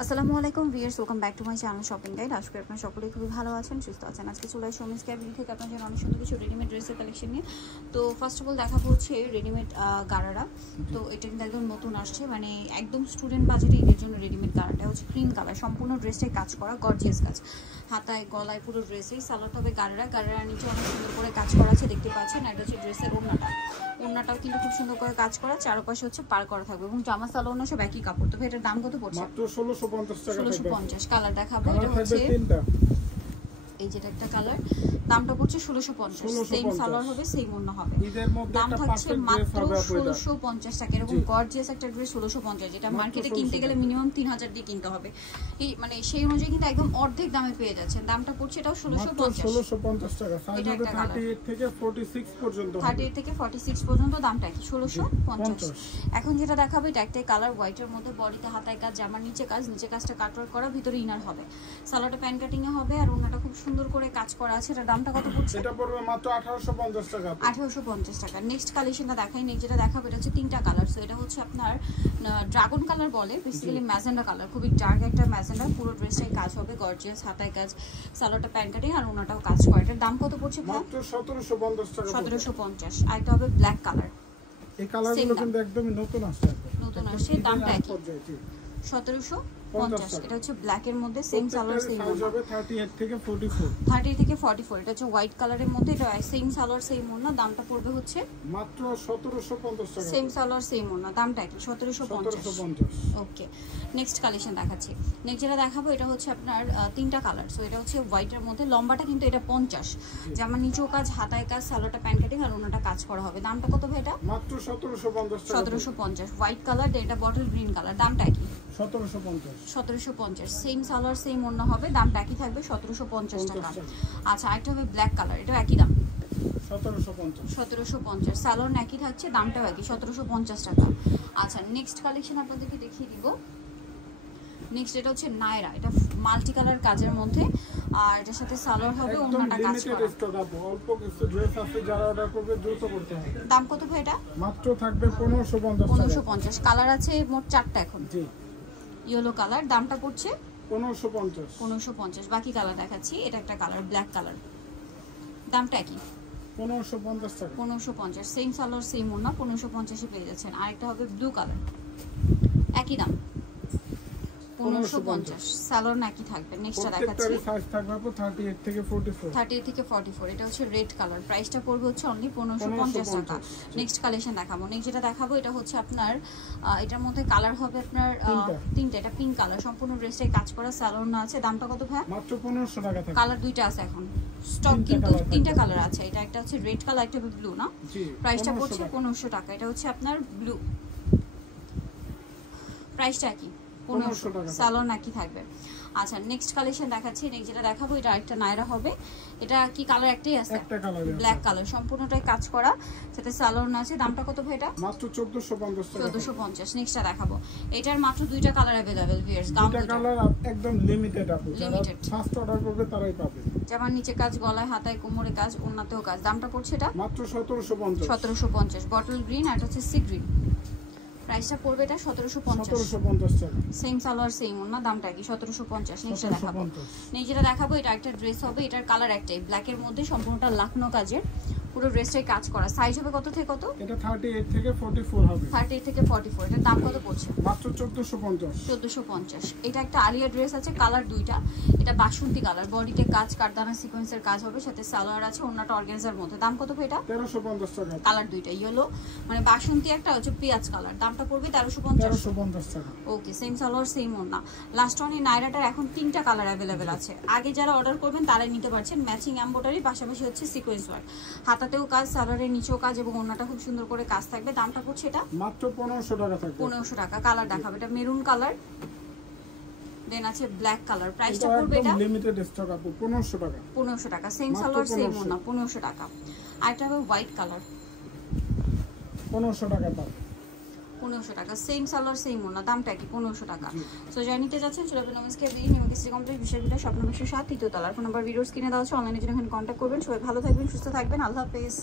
আসসালামু আলাইকুম viewers, welcome back to my channel shopping guide. আজকে আপনারা সকলেই খুবই ভালো আছেন, সুস্থ আছেন। আজকে চলে আসি ওমেন্স ক্যাবিনেট থেকে আপনার জন্য অনেক সুন্দর কিছু রেডিমেড ড্রেসের কালেকশন নিয়ে। তো ফার্স্ট অফ অল দেখাবো হচ্ছে রেডিমেড গারারা। তো এটা কিন্তু একদম নতুন আসছে, মানে একদম স্টুডেন্ট বাজেটে এদের জন্য রেডিমেড গারাটা হচ্ছে ক্রিম কালার, সম্পূর্ণ ড্রেসটাই কাজ করা, গর্জিয়াস কাজ, হাতায় গলায় পুরো ড্রেসেই। সালোয়ারটা হবে গারারা নিচে অনেক সুন্দর করে কাজ করা আছে, দেখতে পাচ্ছেন। এটা হচ্ছে ড্রেসের ওড়নাটাও কিন্তু খুব সুন্দর করে কাজ করা, চারপাশে হচ্ছে পার করা থাকবে এবং জামা সালোয়ার সব একই কাপড়। তো এটার দাম কত পড়ছে? মাত্র 1650 টাকা। 1650। কালার দেখাবো, এটা হচ্ছে এই যেটা একটা কালার, দামটা পড়ছে 1650। সেম সালোয়ার হবে, সেম ওড়না হবে, দাম থাকছে মাত্র 1650 টাকা। এরকম গর্জিয়াস একটা ড্রেস 1650, যেটা মার্কেটে কিনতে গেলে মিনিমাম 3000 দিয়ে কিনতে হবে, মানে সেই অনুযায়ী কিন্তু একদম অর্ধেক দামে পেয়ে যাচ্ছেন। দামটা পড়ছে এটাও 1650 টাকা। সাইজ হবে 38 থেকে 46 পর্যন্ত, 38 থেকে 46 পর্যন্ত, দামটা কি 1650। এখন যেটা দেখাবে এটা একটাই কালার, হোয়াইটের মধ্যে, বডিতে হাতায় কাজ, জামার নিচে কাজটা কাটওয়ার্ক করা, ভিতরে ইনার হবে, সালোয়ারটা প্যান কাটিং এ হবে, আর ওড়নাটা খুব সুন্দর করে কাজ করা আছে। এটা দামটা কত পড়ছে? এটা পড়বে মাত্র 1850 টাকা। 1850 টাকা। নেক্সট কালেকশনটা দেখাই। নেক্সট যেটা দেখাবো এটা হচ্ছে তিনটা কালার। সো এটা হচ্ছে আপনার ড্রাগন কালার বলে, বেসিক্যালি ম্যাজেন্ডা কালার, খুবই ডার্ক একটা ম্যাজেন্ডা। পুরো ড্রেসটাই কাজ হবে, গর্জিয়াস, হাতায় কাজ, সালোয়ারটা প্যান কাটিং, আর ওড়নাটাও কাজ করা। এটার দাম কত পড়ছে? মাত্র 1750 টাকা। 1750। আর এটা হবে ব্ল্যাক কালার। এই কালারগুলো কিন্তু একদমই নতুন আসছে, দামটা একই 1750। এটা হচ্ছে ব্ল্যাক এর মধ্যে, সেম সালোয়ার সেম ওড়না, 38 থেকে 44। 30 থেকে 44। এটা হচ্ছে হোয়াইট কালারের মধ্যে, এটা সেম সালোয়ার সেম ওড়না, দামটা পড়বে হচ্ছে মাত্র 1750 টাকা। সেম সালোয়ার সেম ওড়না, দামটা কি 1750। ওকে, নেক্সট কালেকশন দেখাচ্ছি। নেক্সট যেটা দেখাবো এটা হচ্ছে আপনার তিনটা কালার। সো এটা হচ্ছে হোয়াইটের মধ্যে, লম্বাটা কিন্তু এটা 50, জামার নিচেও কাজ, হাতায় কাজ, সালোয়ারটা প্যান কাটিং, আর ওড়নাটা কাজ করা হবে। দামটা কত ভাই? এটা মাত্র 1750 টাকা। 1750। হোয়াইট কালার, এটা বটল গ্রিন কালার, দামটা কি 1750। 1750। সেম সালোয়ার সেম ওড়না হবে, দামটা একই থাকবে 1750 টাকা। আচ্ছা, একটা হবে ব্ল্যাক কালার, এটা একই দাম 1750। 1750। সালোয়ার একই থাকছে, দামটাও একই 1750 টাকা। আচ্ছা, নেক্সট কালেকশন আপনাদেরকে দেখিয়ে দিব। নেক্সট এটা হচ্ছে নায়রা, এটা মাল্টি কালার কাজের মধ্যে, আর এটার সাথে সালোয়ার হবে, ওড়নাটা কাজ করা। অল্প কিছু ড্রেস আছে, যারা অর্ডার করবে দ্রুত করতে হবে। দাম কত ভাই? এটা মাত্র থাকবে 1550 টাকা। 1550। কালার আছে মোট 4টা এখন। জি, ইয়েলো কালার, দামটা পড়ছে 1550। 1550। বাকি কালার দেখাচ্ছি। এটা একটা কালার, ব্ল্যাক কালার, দামটা একই 1550 টাকা। 1550। সেম সালোয়ার সেম ওড়না, 1550 এ পেয়ে যাচ্ছেন। আরেকটা হবে ব্লু কালার, একই দাম 1550। সালোয়ার একই থাকবে। নেক্সটটা দেখাচ্ছি, সাইজ থাকবে 38 থেকে 44। 38 থেকে 44। এটা হচ্ছে রেড কালার, প্রাইসটা পড়বে হচ্ছে অনলি 1550 টাকা। নেক্সট কালেকশন দেখাবো। নেক্সট যেটা দেখাবো এটা হচ্ছে আপনার এটার মধ্যে কালার হবে আপনার তিনটা। এটা পিঙ্ক কালার, সম্পূর্ণ ড্রেসটাই কাজ করা, সালোয়ার না আছে। দামটা কত ভাই? মাত্র 1500 টাকা থাকে। কালার দুইটা আছে এখন স্টক, কিন্তু তিনটা কালার আছে। এটা একটা হচ্ছে রেড কালার, একটা ব্লু না। প্রাইসটা পড়ছে 1500 টাকা। এটা হচ্ছে আপনার ব্লু, প্রাইসটা কি 1500 টাকা। সালোয়ার নাকি থাকবে। আচ্ছা, নেক্সট কালেকশন দেখাচ্ছি। নেক্সট যেটা দেখাবো এটা আরেকটা নায়রা হবে। এটা কি কালার? একটাই আছে, একটা কালার, ব্ল্যাক কালার, সম্পূর্ণটাই কাজ করা, সাথে সালোয়ার না আছে। দামটা কত ভাই? এটা মাত্র 1450 টাকা। 1450। নেক্সটটা দেখাবো, এটার মাত্র দুইটা কালার अवेलेबल ভিউয়ার্স। দাম দুইটা কালার একদম লিমিটেড, আপু যারা ফার্স্ট অর্ডার করবে তারাই পাবে। জামার নিচে কাজ, গলায় হাতায় কোমরে কাজ, ওড়নাতেও কাজ। দামটা পড়ছে এটা মাত্র 1750। 1750। বটল গ্রিন আর হচ্ছে সি গ্রিন, প্রাইসটা পড়বে এটা 1750 টাকা। সেম সালোয়ার সেম ওড়না, দামটা কি 1750। নেক্সটটা দেখাবো। নেক্সট যেটা দেখাবো এটা একটা ড্রেস হবে। এটার কালার একটাই, ব্ল্যাকের মধ্যে, সম্পূর্ণটা লাখনো কাজের, পুরো ড্রেসটাই কাজ করা। সাইজ হবে কত থেকে কত? এটা 38 থেকে 44 হবে। 38 থেকে 44। এটার দাম কত পড়ছে? মাত্র 1450। 1450। এটা একটা আলিয়া ড্রেস আছে, কালার দুইটা। এটা বাসন্তী কালার, বডিতে কাজ, কারদানা সিকোয়েন্সের কাজ হবে, সাথে সালোয়ার আছে, ওড়নাটা অর্গানজার মধ্যে। দাম কত ভাই? এটা 1350 টাকা। কালার দুইটা, ইয়েলো মানে বাসন্তী, একটা হচ্ছে পেঁয়াজ কালার। দামটা পড়বে 1350 টাকা। ওকে, সেম সালোয়ার সেম ওড়না। লাস্ট ওয়ান এই নায়রাটার এখন তিনটা কালার अवेलेबल আছে। আগে যারা অর্ডার করবেন তারাই নিতে পারছেন। ম্যাচিং এমব্রয়ডারি, পাশাপাশি হচ্ছে সিকোয়েন্স ওয়ার্ক, হাতাতেও কাজ, সালোয়ারের নিচেও কাজ, এবং ওড়নাটা খুব সুন্দর করে কাজ থাকবে। দামটা পড়ছে এটা মাত্র 1500 টাকা থাকবে। 1500 টাকা। কালার দেখাবে, এটা মেরুন কালার, দেন আছে ব্ল্যাক কালার। প্রাইসটা পড়বে এটা লিমিটেড স্টক আপু, 1500 টাকা। 1500 টাকা। সেম সালোয়ার সেম ওড়না, 1500 টাকা। আরেকটা হবে হোয়াইট কালার, 1500 টাকা পাবে। 1500 টাকা। সেম সালোয়ার সেম ওড়না, দামটা কি 1500 টাকা। সো যারা নিতে যাচ্ছেন চলে যাবেন নমস্কার দিন নিমকিসি কমপ্লিট বিষয়টা স্বপ্ন 107 তৃতীয় তলার। ফোন নাম্বার ভিডিওস কিনে দেওয়া আছে, অনলাইনে জন্য এখানে কন্ট্যাক্ট করবেন। সবাই ভালো থাকবেন, সুস্থ থাকবেন, আল্লাহ হাফেজ।